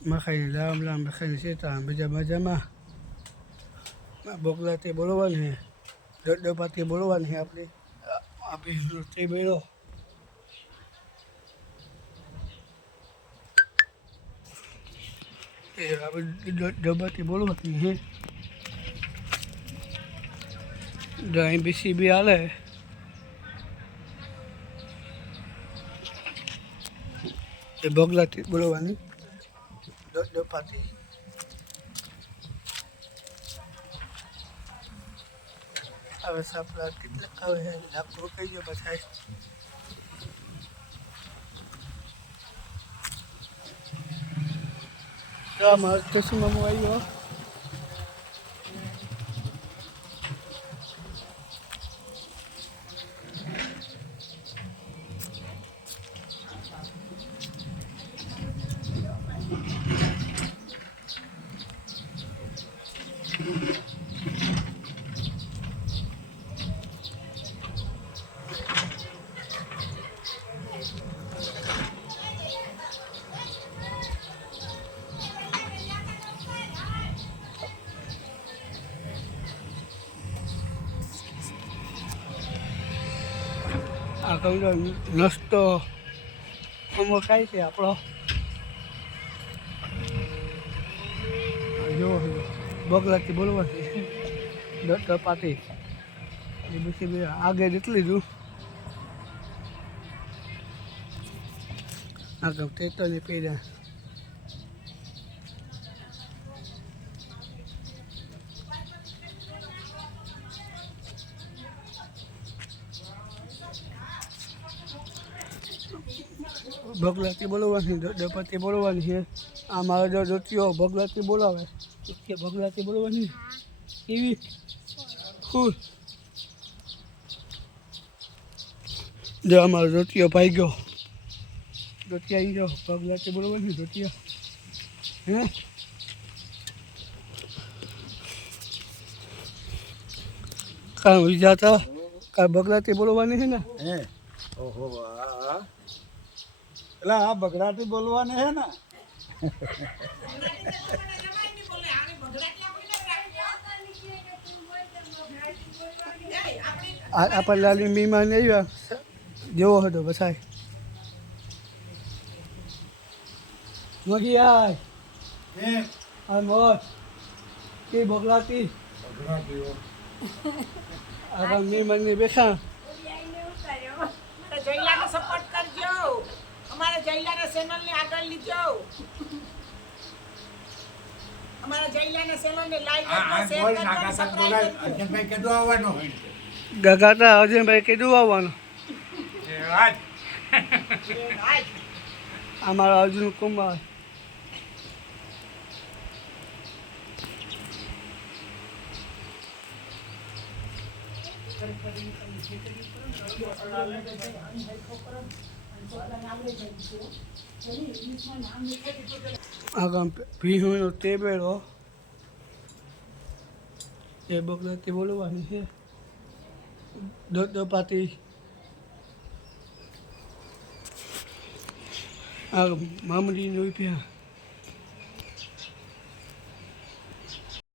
મખાઈને લાંબ લાંબ મખાઈને શેતા બીજા મજામાં બોગલાથી બોલવાની ડપાથી બોલવાની આપણે આપી તે બેડો એ આપણે ડબ્બાથી બોલવાની હે અહીં બીસી બી હાલે એ બોગલાથી બોલવાની ડપાથી હવે સાપડા કેટલા આવે લાકડો કહી ગયો પછી મારો ચશ્મા આવ્યો આ કવિનો નસ્તો અમો ખાય છે આપણો જો બગલાથી બોલવાથી ડપાથી એ પછી આગળ એટલી જ આગળ તેતરની પહેર્યા બગલાથી બોલવાની ડપાથી બોલવાની છે આ મારો જો જોતીઓ બગલાથી બોલાવે કે બગલાથી બોલવાની એવી ખુશ જો અમારો જોતીઓ ભાઈ ગયો જોતિયા આવી ગયો બગલાથી બોલવાની જોતિયા હે કાં વિજા હતા કાં બગલાથી બોલવાની છે ને હે ઓહો એટલે આ બગડાથી બોલવાને હે ને આપણે લાલી મીમાન આવ્યા જેવો હતો બસાય મગી આય આ મોત કે બગલાતી આ મીમાન બેઠા જયલાને સપોર્ટ કરજો અમારા જયલાના ચેનલને આગળ લીજો અમારા જયલાના ચેનલને લાઈક કરજો શેર કરજો સબસ્ક્રાઇબ કરજો અજયભાઈ કદો આવવાનો ગગાતા અજયભાઈ કીધું આવવાનું અમારા અર્જુન કુમાર આગામ ભીહુનો ટેબેલો એ બગલાથી બોલવાની છે ડપાથી આ મામડીને ઉભ્યા